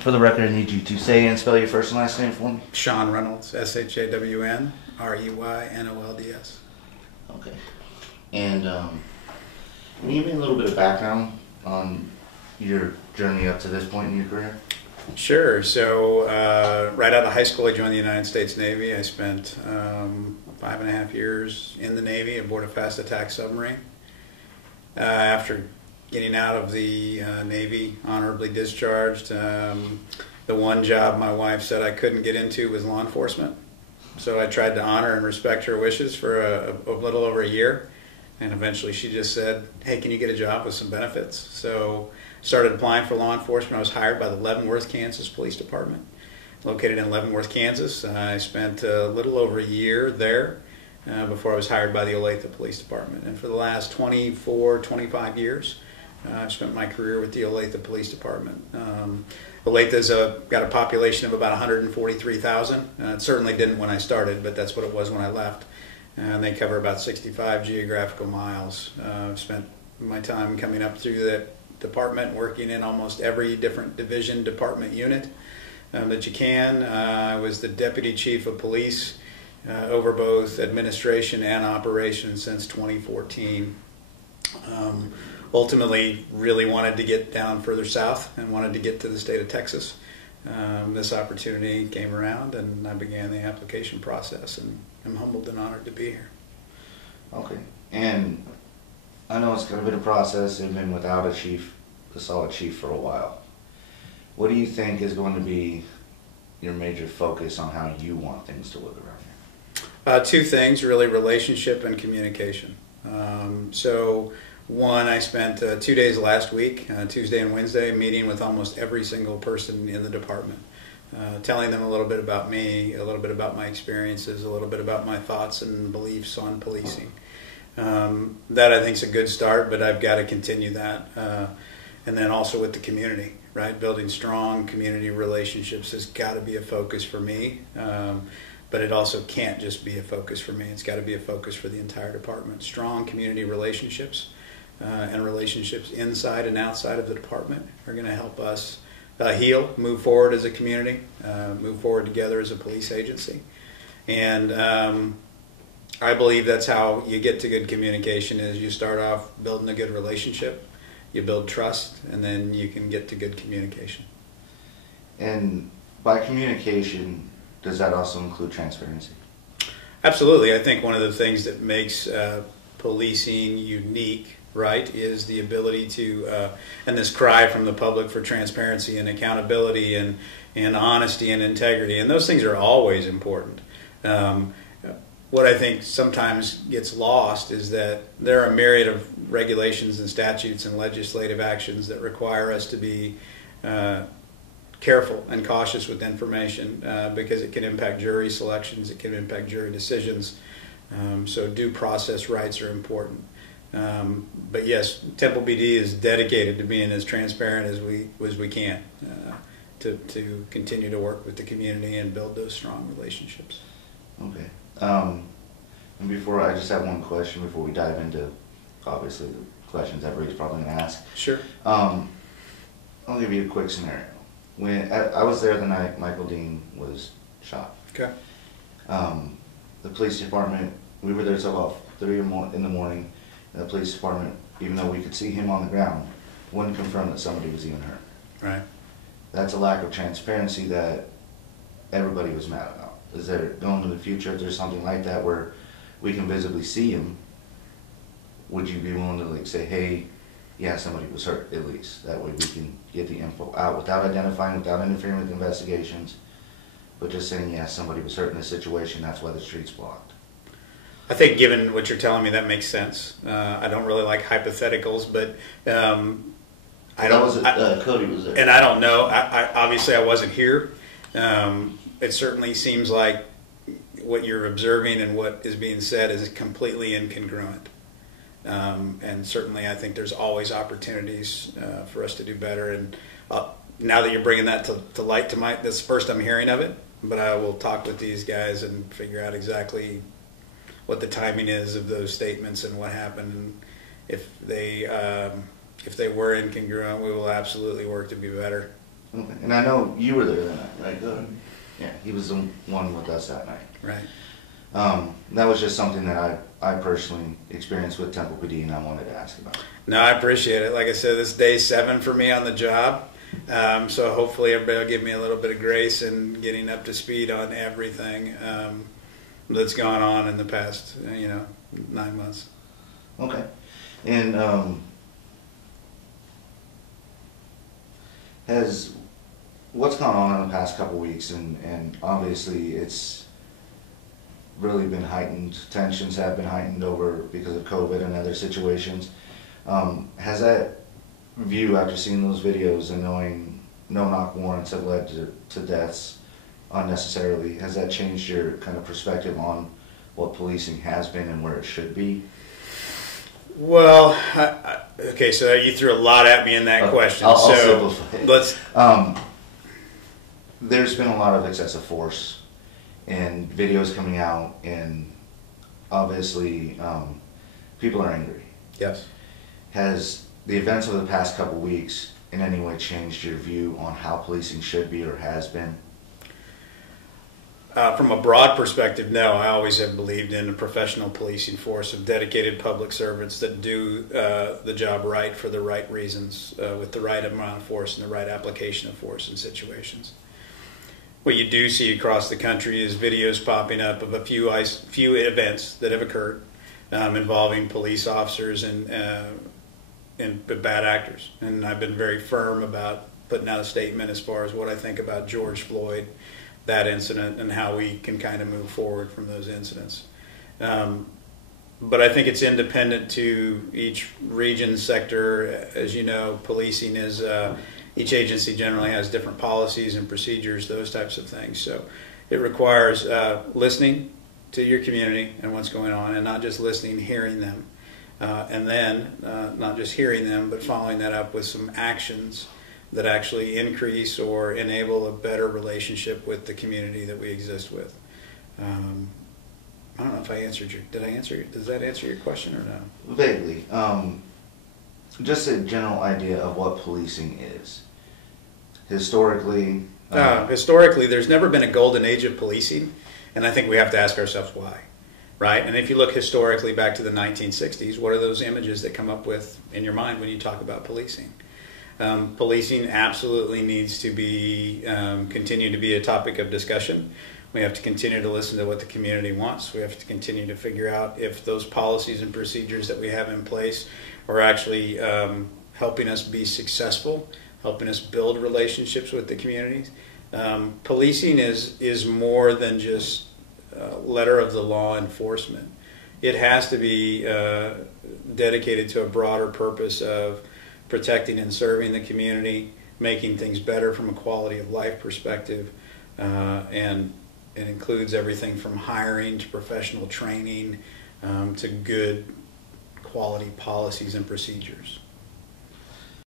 For the record, I need you to say and spell your first and last name for me. Shawn Reynolds, ShawnReynolds. Okay. And can you give me a little bit of background on your journey up to this point in your career? Sure. So right out of high school, I joined the United States Navy. I spent 5.5 years in the Navy aboard a fast attack submarine. After getting out of the Navy, honorably discharged, the one job my wife said I couldn't get into was law enforcement. So I tried to honor and respect her wishes for a little over a year. And eventually she just said, hey, can you get a job with some benefits? So started applying for law enforcement. I was hired by the Leavenworth, Kansas Police Department, located in Leavenworth, Kansas. I spent a little over a year there before I was hired by the Olathe Police Department. And for the last 24, 25 years, I've spent my career with the Olathe Police Department. Olathe got a population of about 143,000. It certainly didn't when I started, but that's what it was when I left. And they cover about 65 geographical miles. I've spent my time coming up through that department, working in almost every different division, department unit that you can. I was the Deputy Chief of Police over both administration and operations since 2014. Ultimately, really wanted to get down further south and wanted to get to the state of Texas. This opportunity came around and I began the application process, and I'm humbled and honored to be here. Okay. And I know it's got a bit of process. You've been without a solid chief for a while. What do you think is going to be your major focus on how you want things to look around here? Two things, really: relationship and communication. So one, I spent 2 days last week, Tuesday and Wednesday, meeting with almost every single person in the department, telling them a little bit about me, a little bit about my experiences, a little bit about my thoughts and beliefs on policing. That I think is a good start, but I've got to continue that. And then also with the community, right? Building strong community relationships has got to be a focus for me. But it also can't just be a focus for me. It's got to be a focus for the entire department. Strong community relationships and relationships inside and outside of the department are going to help us heal, move forward as a community, move forward together as a police agency. And I believe that's how you get to good communication, is you start off building a good relationship, you build trust, and then you can get to good communication. And by communication, does that also include transparency? Absolutely. I think one of the things that makes policing unique, right, is the ability to, and this cry from the public for transparency and accountability and honesty and integrity, and those things are always important. What I think sometimes gets lost is that there are a myriad of regulations and statutes and legislative actions that require us to be careful and cautious with information because it can impact jury selections, it can impact jury decisions. So due process rights are important. But yes, Temple BD is dedicated to being as transparent as we can to continue to work with the community and build those strong relationships. Okay. And before, I just have one question before we dive into, obviously, the questions everybody's probably going to ask. Sure. I'll give you a quick scenario. When I was there the night Michael Dean was shot. Okay. The police department, we were there till about 3 in the morning, and the police department, even though we could see him on the ground, wouldn't confirm that somebody was even hurt. Right. That's a lack of transparency that everybody was mad about. Is there, going to the future, if there's something like that where we can visibly see him, would you be willing to like say, hey, yeah, somebody was hurt, at least? That way we can get the info out without identifying, without interfering with investigations, but just saying, yeah, somebody was hurt in this situation, that's why the street's blocked. I think given what you're telling me, that makes sense. I don't really like hypotheticals, but Cody was there. And I don't know. Obviously, I wasn't here. It certainly seems like what you're observing and what is being said is completely incongruent. And certainly I think there's always opportunities for us to do better. And now that you're bringing that to light, that's the first I'm hearing of it, but I will talk with these guys and figure out exactly what the timing is of those statements and what happened. And if they were incongruent, we will absolutely work to be better Okay. And I know you were there that night, right? Yeah, he was the one with us that night. Right. That was just something that I personally experienced with Temple PD, and I wanted to ask about. No, I appreciate it. Like I said, this is day 7 for me on the job. So hopefully everybody will give me a little bit of grace in getting up to speed on everything that's gone on in the past, 9 months. Okay. And has what's gone on in the past couple weeks, and obviously it's really been heightened, tensions have been heightened over because of COVID and other situations. Has that view, after seeing those videos and knowing no-knock warrants have led to deaths unnecessarily, has that changed your kind of perspective on what policing has been and where it should be? Well, okay, so you threw a lot at me in that question. I'll so simplify it. let's. There's been a lot of excessive force and videos coming out, and obviously people are angry. Yes. Has the events of the past couple weeks in any way changed your view on how policing should be or has been? From a broad perspective, no. I always have believed in a professional policing force of dedicated public servants that do the job right for the right reasons, with the right amount of force and the right application of force in situations. What you do see across the country is videos popping up of a few events that have occurred involving police officers and bad actors. And I've been very firm about putting out a statement as far as what I think about George Floyd, that incident, and how we can kind of move forward from those incidents. But I think it's independent to each region, sector. As you know, policing is, each agency generally has different policies and procedures, those types of things. So it requires listening to your community and what's going on, and not just listening, hearing them. And then not just hearing them, but following that up with some actions that actually increase or enable a better relationship with the community that we exist with. I don't know if I answered does that answer your question or no? Vaguely. Just a general idea of what policing is. Historically... Historically, there's never been a golden age of policing, and I think we have to ask ourselves why. Right? And if you look historically back to the 1960s, what are those images that come up with in your mind when you talk about policing? Policing absolutely needs to be continue to be a topic of discussion. We have to continue to listen to what the community wants. We have to continue to figure out if those policies and procedures that we have in place are actually helping us be successful, helping us build relationships with the communities. Policing is more than just letter of the law enforcement. It has to be dedicated to a broader purpose of protecting and serving the community, making things better from a quality of life perspective, and it includes everything from hiring to professional training to good quality policies and procedures.